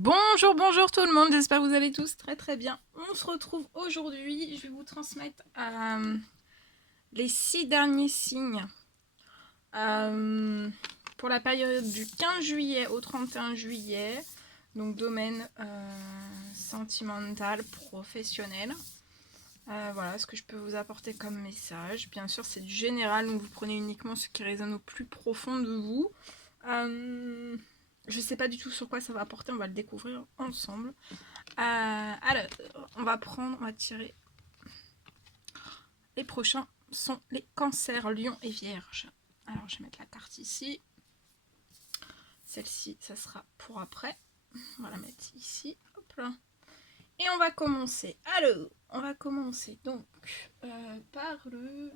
Bonjour, bonjour tout le monde, j'espère que vous allez tous très très bien. On se retrouve aujourd'hui, je vais vous transmettre les 6 derniers signes pour la période du 15 juillet au 31 juillet. Donc domaine sentimental, professionnel. Voilà ce que je peux vous apporter comme message. Bien sûr c'est du général, donc vous prenez uniquement ce qui résonne au plus profond de vous. Je sais pas du tout sur quoi ça va apporter, on va le découvrir ensemble. Alors, on va tirer. Les prochains sont les cancers, lions et vierges. Alors, je vais mettre la carte ici. Celle-ci, ça sera pour après. On va la mettre ici. Hop là. Et on va commencer. Alors, on va commencer donc par le...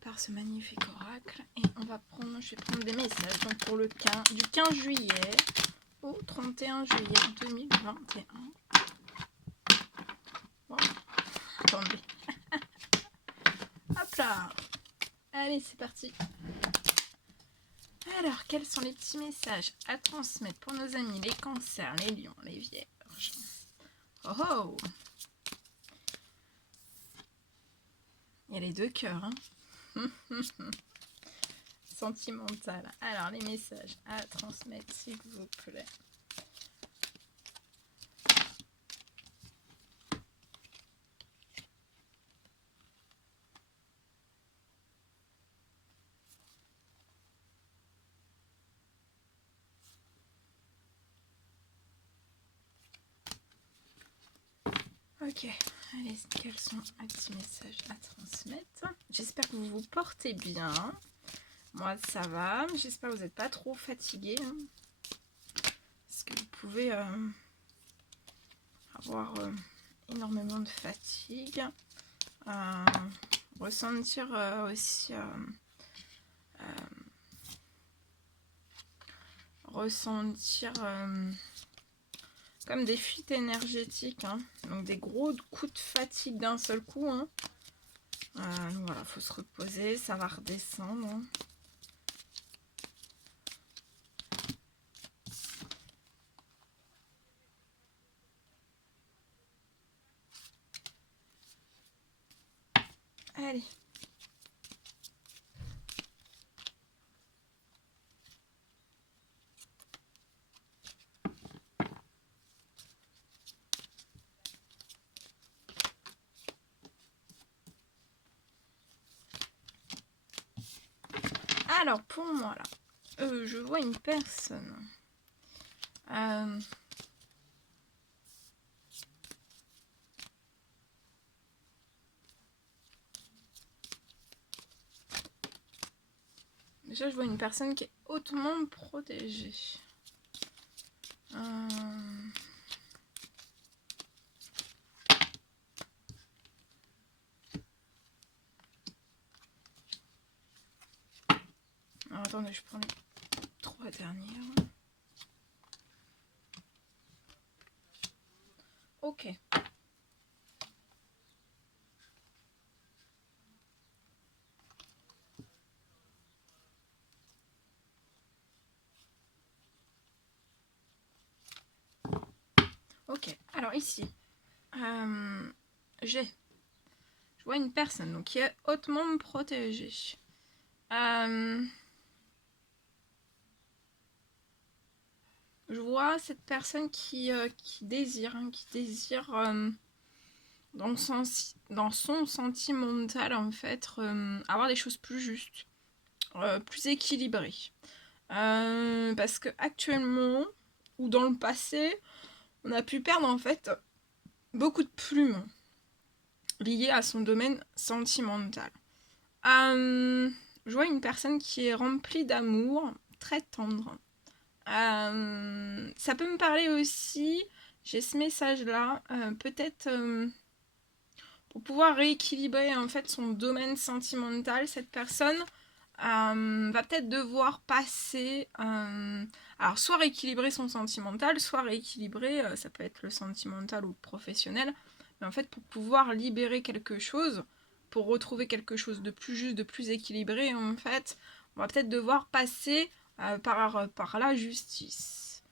par ce magnifique oracle. Et on va prendre, je vais prendre des messages donc pour le 15, du 15 juillet au 31 juillet 2021. Bon, attendez. Hop là. Allez, c'est parti. Alors, quels sont les petits messages à transmettre pour nos amis les cancers, les lions, les vierges? Oh oh! Il y a les deux cœurs, hein. Sentimental. Alors, les messages à transmettre, s'il vous plaît. Ok, allez, quels sont les petits messages à transmettre? J'espère que vous vous portez bien. Moi, ça va. J'espère que vous n'êtes pas trop fatigué. Hein, parce que vous pouvez avoir énormément de fatigue. Ressentir aussi... ressentir comme des fuites énergétiques, hein. Donc des gros coups de fatigue d'un seul coup, hein. Donc voilà, faut se reposer, ça va redescendre, hein. Allez. Alors pour moi là, je vois une personne. Déjà je vois une personne qui est hautement protégée. Alors attendez, je prends les 3 dernières. Ok. Ok, alors ici, je vois une personne donc, qui est hautement protégée. Je vois cette personne qui désire, hein, dans son sentimental en fait, avoir des choses plus justes, plus équilibrées. Parce que actuellement, ou dans le passé, on a pu perdre en fait beaucoup de plumes liées à son domaine sentimental. Je vois une personne qui est remplie d'amour, très tendre. Ça peut me parler aussi, j'ai ce message là, peut-être pour pouvoir rééquilibrer en fait son domaine sentimental, cette personne va peut-être devoir passer, alors soit rééquilibrer son sentimental, soit rééquilibrer, ça peut être le sentimental ou le professionnel, mais en fait pour pouvoir libérer quelque chose, pour retrouver quelque chose de plus juste, de plus équilibré, en fait, on va peut-être devoir passer par la justice.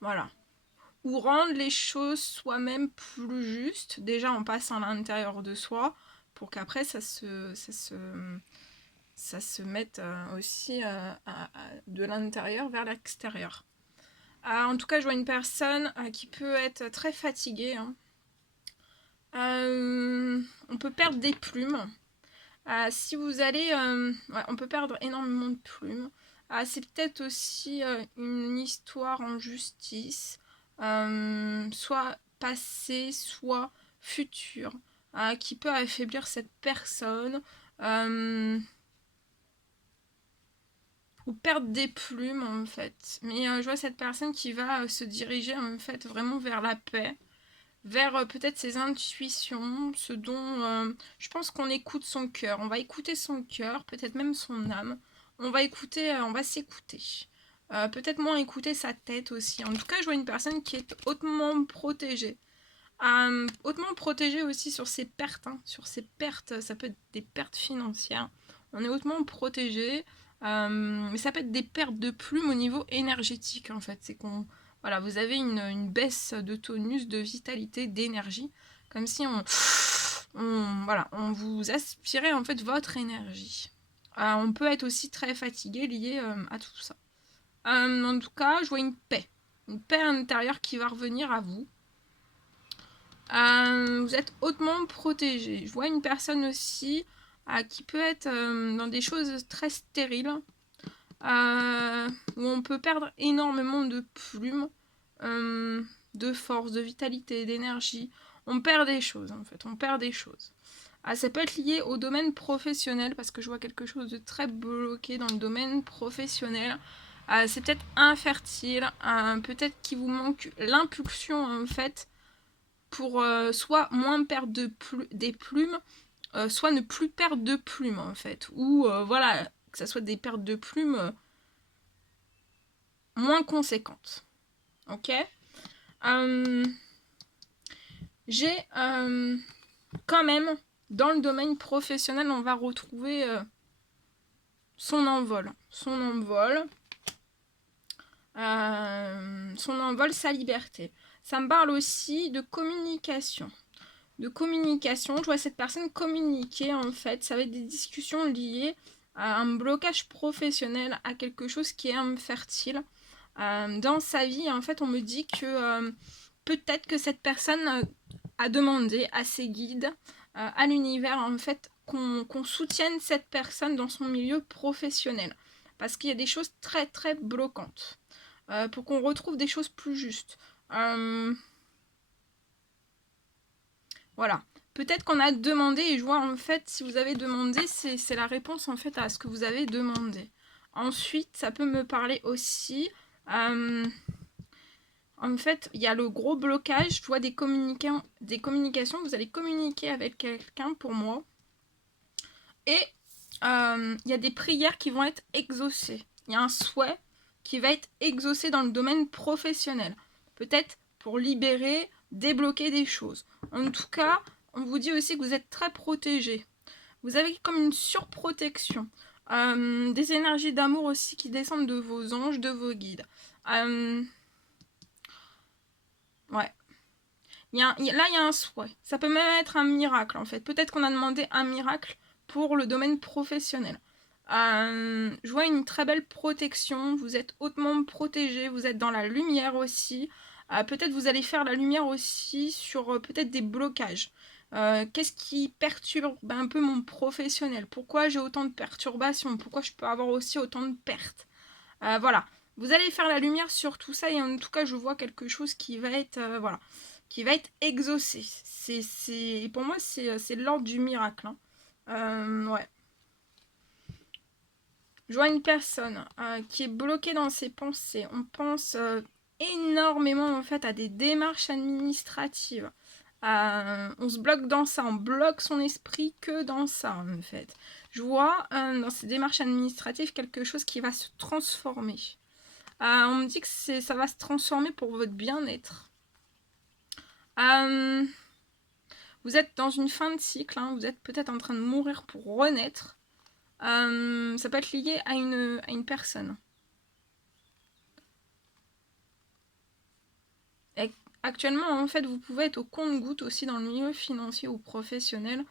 Voilà. Ou rendre les choses soi-même plus justes, déjà en passant à l'intérieur de soi, pour qu'après ça se mette aussi de l'intérieur vers l'extérieur. En tout cas, je vois une personne qui peut être très fatiguée. Hein. On peut perdre des plumes. Si vous allez... ouais, on peut perdre énormément de plumes. C'est peut-être aussi une histoire en justice, soit passée, soit future, qui peut affaiblir cette personne. Ou perdre des plumes en fait. Mais je vois cette personne qui va se diriger en fait vraiment vers la paix, vers peut-être ses intuitions, ce dont je pense qu'on écoute son cœur. On va écouter son cœur, peut-être même son âme. On va écouter, on va s'écouter. Peut-être moins écouter sa tête aussi. En tout cas, je vois une personne qui est hautement protégée. Hautement protégée aussi sur ses pertes. Hein. Sur ses pertes, ça peut être des pertes financières. On est hautement protégé. Mais ça peut être des pertes de plumes au niveau énergétique en fait. C'est qu'on voilà, vous avez une baisse de tonus, de vitalité, d'énergie, comme si on vous aspirait en fait votre énergie. On peut être aussi très fatigué lié à tout ça. En tout cas, je vois une paix intérieure qui va revenir à vous. Vous êtes hautement protégé. Je vois une personne aussi qui peut être dans des choses très stériles, où on peut perdre énormément de plumes, de force, de vitalité, d'énergie. On perd des choses en fait, on perd des choses. Ça peut être lié au domaine professionnel, parce que je vois quelque chose de très bloqué dans le domaine professionnel. C'est peut-être infertile, peut-être qu'il vous manque l'impulsion en fait, pour soit moins perdre des plumes, soit ne plus perdre de plumes en fait, ou voilà, que ça soit des pertes de plumes moins conséquentes. Ok. J'ai quand même, dans le domaine professionnel, on va retrouver son envol. Son envol, sa liberté. Ça me parle aussi de communication. Je vois cette personne communiquer en fait. Ça va être des discussions liées à un blocage professionnel, à quelque chose qui est infertile. Dans sa vie, en fait, on me dit que peut-être que cette personne a demandé à ses guides, à l'univers, en fait, qu'on soutienne cette personne dans son milieu professionnel. Parce qu'il y a des choses très très bloquantes. Pour qu'on retrouve des choses plus justes. Voilà. Peut-être qu'on a demandé, et je vois en fait, si vous avez demandé, c'est la réponse en fait à ce que vous avez demandé. Ensuite, ça peut me parler aussi... en fait, il y a le gros blocage, je vois des communications, vous allez communiquer avec quelqu'un pour moi. Et il y a des prières qui vont être exaucées. Il y a un souhait qui va être exaucé dans le domaine professionnel. Peut-être pour libérer, débloquer des choses. En tout cas, on vous dit aussi que vous êtes très protégé. Vous avez comme une surprotection. Des énergies d'amour aussi qui descendent de vos anges, de vos guides. Ouais. Là, il y a un souhait. Ça peut même être un miracle, en fait. Peut-être qu'on a demandé un miracle pour le domaine professionnel. Je vois une très belle protection. Vous êtes hautement protégé. Vous êtes dans la lumière aussi. Peut-être vous allez faire la lumière aussi sur peut-être des blocages. Qu'est-ce qui perturbe un peu mon professionnel? Pourquoi j'ai autant de perturbations? Pourquoi je peux avoir aussi autant de pertes? Voilà. Vous allez faire la lumière sur tout ça et en tout cas, je vois quelque chose qui va être... voilà, qui va être exaucé. Pour moi, c'est l'ordre du miracle. Hein. Ouais. Je vois une personne qui est bloquée dans ses pensées. On pense énormément en fait à des démarches administratives. On se bloque dans ça, on bloque son esprit que dans ça en fait. Je vois dans ces démarches administratives quelque chose qui va se transformer. On me dit que ça va se transformer pour votre bien-être. Vous Vous êtes dans une fin de cycle, hein, vous êtes peut-être en train de mourir pour renaître. Ça peut être lié à une personne. Et actuellement, en fait, vous pouvez être au compte-gouttes aussi dans le milieu financier ou professionnel.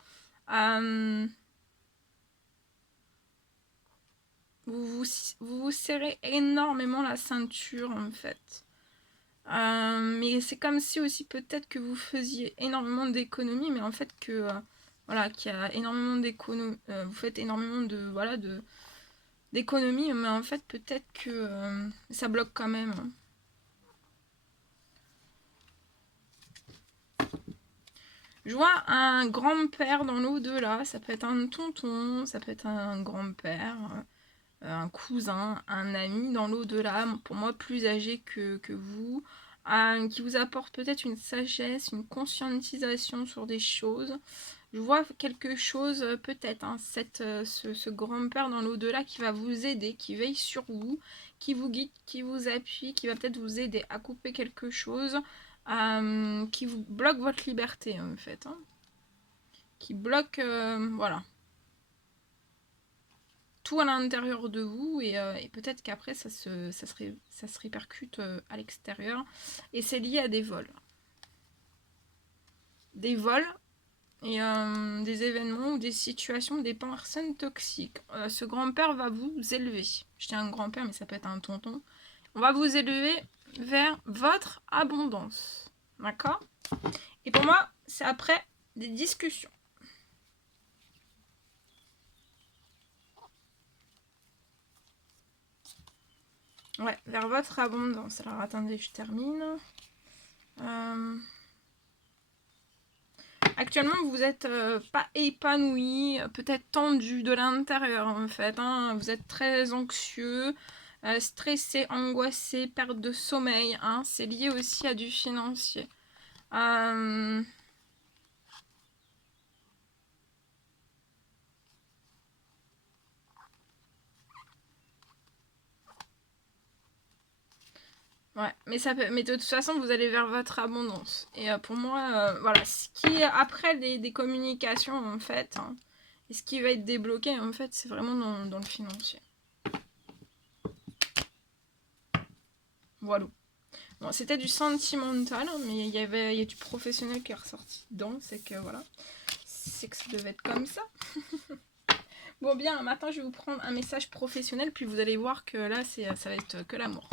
Vous vous serrez énormément la ceinture, en fait. Mais c'est comme si aussi peut-être que vous faisiez énormément d'économies, mais en fait que voilà, qu'il y a énormément d'économies, vous faites énormément de voilà d'économies, mais en fait peut-être que ça bloque quand même. Je vois un grand-père dans l'au-delà, ça peut être un tonton, ça peut être un grand-père, un cousin, un ami dans l'au-delà, pour moi plus âgé que vous, qui vous apporte peut-être une sagesse, une conscientisation sur des choses. Je vois quelque chose, peut-être, hein, ce grand-père dans l'au-delà qui va vous aider, qui veille sur vous, qui vous guide, qui vous appuie, qui va peut-être vous aider à couper quelque chose, qui vous bloque votre liberté, en fait. Hein. Qui bloque, voilà, tout à l'intérieur de vous et peut-être qu'après ça se répercute à l'extérieur et c'est lié à des vols. Des vols et des événements ou des situations, des personnes toxiques. Ce grand-père va vous élever. Je dis un grand-père mais ça peut être un tonton. On va vous élever vers votre abondance. D'accord? Et pour moi, c'est après des discussions. Ouais, vers votre abondance. Alors attendez, je termine. Actuellement, vous n'êtes pas épanoui, peut-être tendu de l'intérieur en fait. Hein. Vous êtes très anxieux, stressé, angoissé, perte de sommeil. Hein. C'est lié aussi à du financier. Ouais, mais de toute façon, vous allez vers votre abondance. Et pour moi, voilà, ce qui est après des communications, en fait, hein, et ce qui va être débloqué, en fait, c'est vraiment dans le financier. Voilà. Bon, c'était du sentimental, mais il y a du professionnel qui est ressorti dedans, c'est que voilà, c'est que ça devait être comme ça. Bon bien, maintenant je vais vous prendre un message professionnel, puis vous allez voir que là, ça va être que l'amour.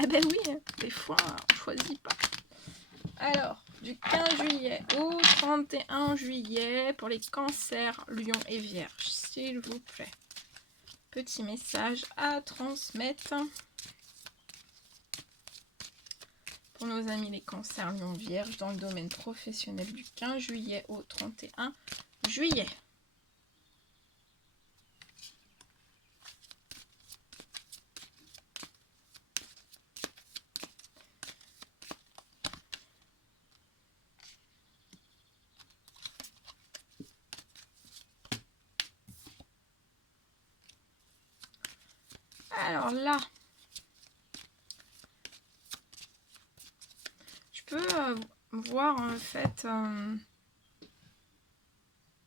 Eh ben oui, des fois, on choisit pas. Alors, du 15 juillet au 31 juillet, pour les cancers, lion et vierge, s'il vous plaît. Petit message à transmettre. Pour nos amis les cancers lion vierge dans le domaine professionnel du 15 juillet au 31 juillet. Alors là, je peux voir en fait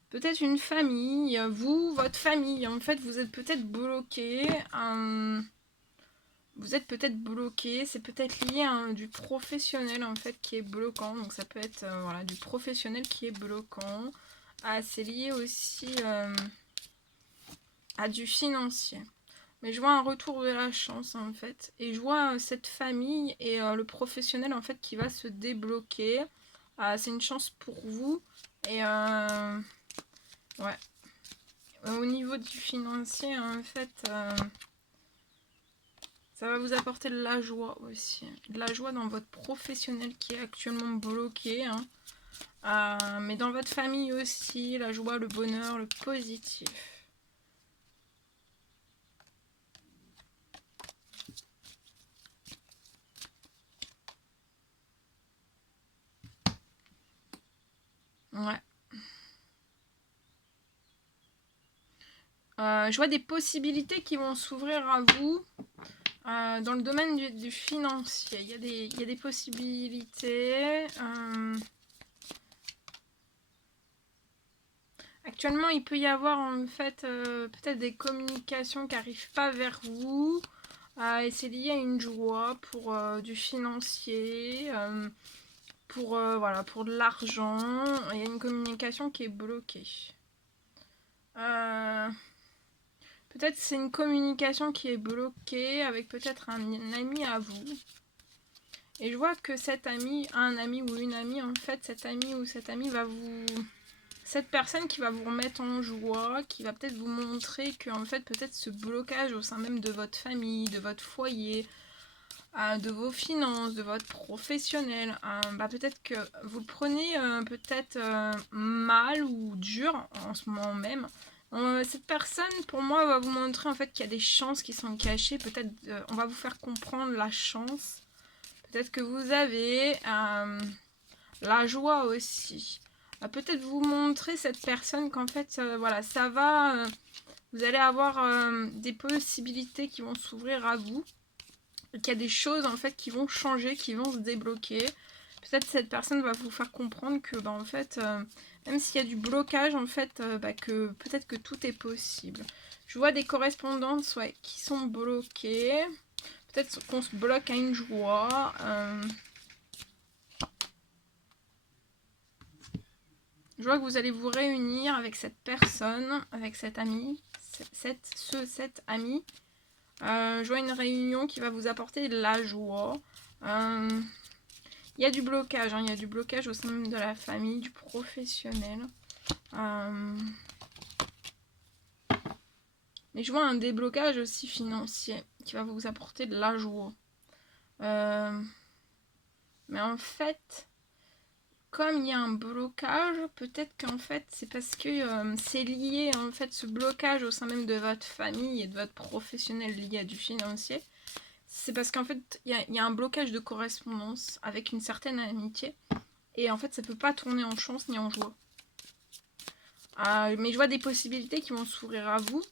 peut-être une famille, vous, votre famille, en fait vous êtes peut-être bloqué. Vous êtes peut-être bloqué, c'est peut-être lié à du professionnel en fait qui est bloquant, donc ça peut être voilà, du professionnel qui est bloquant. C'est lié aussi à du financier. Mais je vois un retour de la chance en fait. Et je vois cette famille et le professionnel en fait qui va se débloquer. C'est une chance pour vous. Et ouais. Au niveau du financier en fait, ça va vous apporter de la joie aussi. De la joie dans votre professionnel qui est actuellement bloqué. Hein. Mais dans votre famille aussi, la joie, le bonheur, le positif. Ouais. Je vois des possibilités qui vont s'ouvrir à vous dans le domaine du financier. Il y a des possibilités. Actuellement, il peut y avoir en fait peut-être des communications qui n'arrivent pas vers vous. Et c'est lié à une joie pour du financier, voilà, pour de l'argent. Il y a une communication qui est bloquée. Peut-être c'est une communication qui est bloquée avec peut-être un ami à vous. Et je vois que cet ami, un ami ou une amie, en fait, cet ami ou cette amie va vous... Cette personne qui va vous remettre en joie, qui va peut-être vous montrer que, en fait, peut-être ce blocage au sein même de votre famille, de votre foyer, de vos finances, de votre professionnel, peut-être que vous le prenez peut-être mal ou dur en ce moment même. Cette personne, pour moi, va vous montrer en fait qu'il y a des chances qui sont cachées. Peut-être on va vous faire comprendre la chance. Peut-être que vous avez la joie aussi. Peut-être vous montrer cette personne qu'en fait, voilà, ça va. Vous allez avoir des possibilités qui vont s'ouvrir à vous. Qu'il y a des choses en fait qui vont changer, qui vont se débloquer. Peut-être cette personne va vous faire comprendre que en fait, même s'il y a du blocage, en fait, que peut-être que tout est possible. Je vois des correspondances qui sont bloquées. Peut-être qu'on se bloque à une joie. Je vois que vous allez vous réunir avec cette personne, avec cet ami, cet ami. Je vois une réunion qui va vous apporter de la joie. Il y a du blocage, il y a du blocage au sein de la famille, du professionnel. Mais je vois un déblocage aussi financier qui va vous apporter de la joie. Mais en fait, comme il y a un blocage, peut-être qu'en fait c'est parce que c'est lié en fait ce blocage au sein même de votre famille et de votre professionnel lié à du financier. C'est parce qu'en fait il y a un blocage de correspondance avec une certaine amitié et en fait ça peut pas tourner en chance ni en joie. Mais je vois des possibilités qui vont s'ouvrir à vous,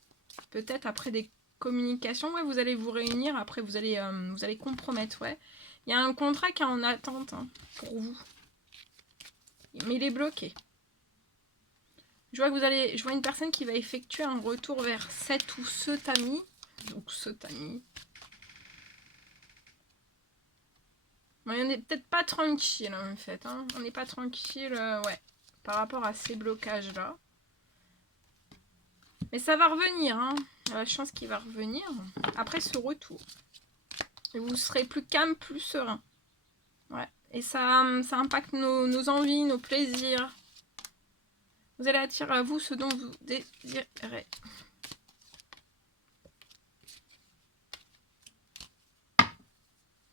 peut-être après des communications. Ouais, vous allez vous réunir, après vous allez compromettre. Ouais, il y a un contrat qui est en attente pour vous. Mais il est bloqué. Je vois que je vois une personne qui va effectuer un retour vers cet ou cet ami. Donc cet ami. Bon, on n'est peut-être pas tranquille en fait. On n'est pas tranquille, ouais, par rapport à ces blocages-là. Mais ça va revenir, Il y a la chance qu'il va revenir après ce retour. Et vous serez plus calme, plus serein. Ouais. Et ça impacte nos envies, nos plaisirs. Vous allez attirer à vous ce dont vous désirez.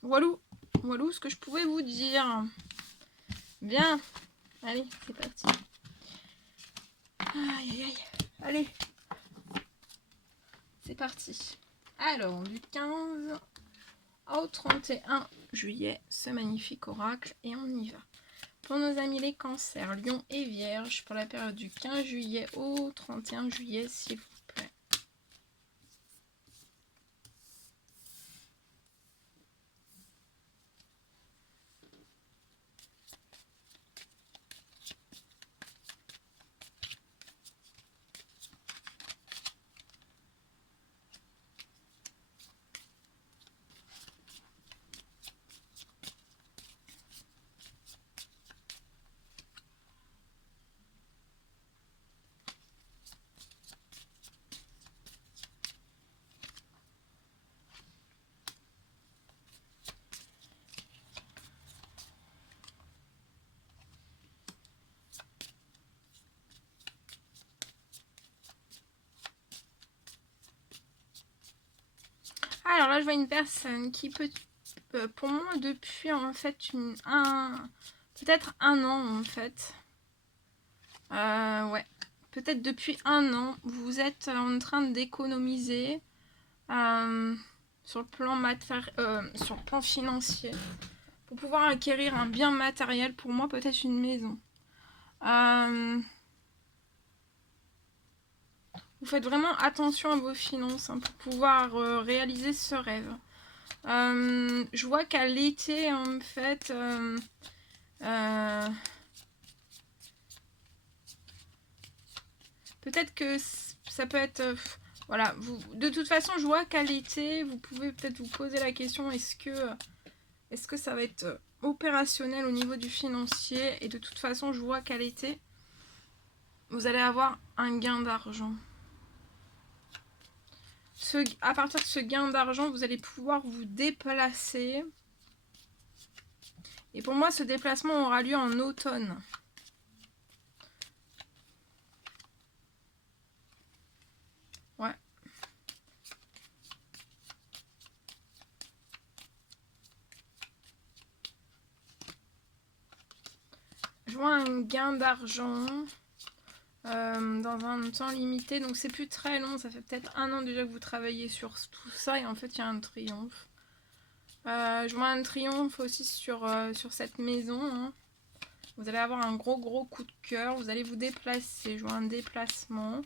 Voilà ce que je pouvais vous dire. Bien. Allez, c'est parti. Aïe, aïe, aïe. Allez. C'est parti. Alors, du 15 au 31 juillet, ce magnifique oracle. Et on y va. Pour nos amis les cancers, lion et vierge, pour la période du 15 juillet au 31 juillet, s'il vous plaît. Alors là, je vois une personne qui peut, pour moi, depuis en fait peut-être un an en fait. Ouais, peut-être depuis un an, vous êtes en train d'économiser sur le plan sur le plan financier pour pouvoir acquérir un bien matériel. Pour moi, peut-être une maison. Vous faites vraiment attention à vos finances pour pouvoir réaliser ce rêve. Je vois qu'à l'été, en fait, Peut-être que ça peut être... voilà, de toute façon, je vois qu'à l'été, vous pouvez peut-être vous poser la question, est-ce que ça va être opérationnel au niveau du financier? Et de toute façon, je vois qu'à l'été, vous allez avoir un gain d'argent. À partir de ce gain d'argent, vous allez pouvoir vous déplacer. Et pour moi, ce déplacement aura lieu en automne. Ouais. Je vois un gain d'argent dans un temps limité. Donc c'est plus très long. Ça fait peut-être 1 an déjà que vous travaillez sur tout ça. Et en fait, il y a un triomphe. Je vois un triomphe aussi sur cette maison. Hein. Vous allez avoir un gros coup de cœur. Vous allez vous déplacer. Je vois un déplacement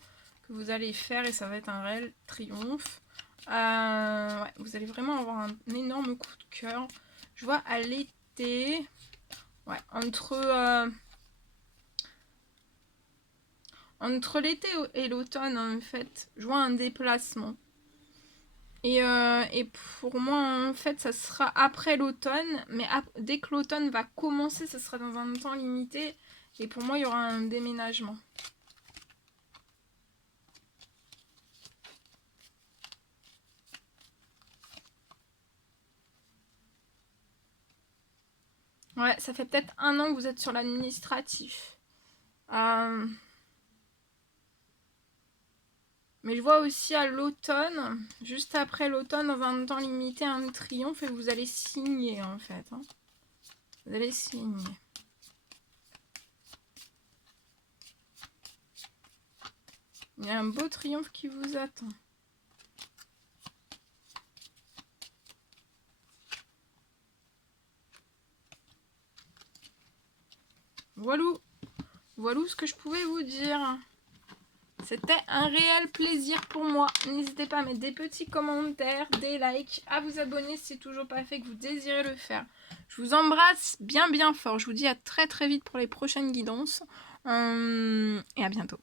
que vous allez faire et ça va être un réel triomphe. Ouais, vous allez vraiment avoir un énorme coup de cœur. Je vois à l'été, ouais, entre l'été et l'automne, en fait, je vois un déplacement. Et pour moi, en fait, ça sera après l'automne. Mais dès que l'automne va commencer, ça sera dans un temps limité. Et pour moi, il y aura un déménagement. Ouais, ça fait peut-être 1 an que vous êtes sur l'administratif. Mais je vois aussi à l'automne, juste après l'automne, dans un temps limité, un triomphe et vous allez signer en fait. Hein. Vous allez signer. Il y a un beau triomphe qui vous attend. Voilà. Voilà ce que je pouvais vous dire. C'était un réel plaisir pour moi. N'hésitez pas à mettre des petits commentaires, des likes, à vous abonner si c'est toujours pas fait, que vous désirez le faire. Je vous embrasse bien fort. Je vous dis à très vite pour les prochaines guidances. Et à bientôt.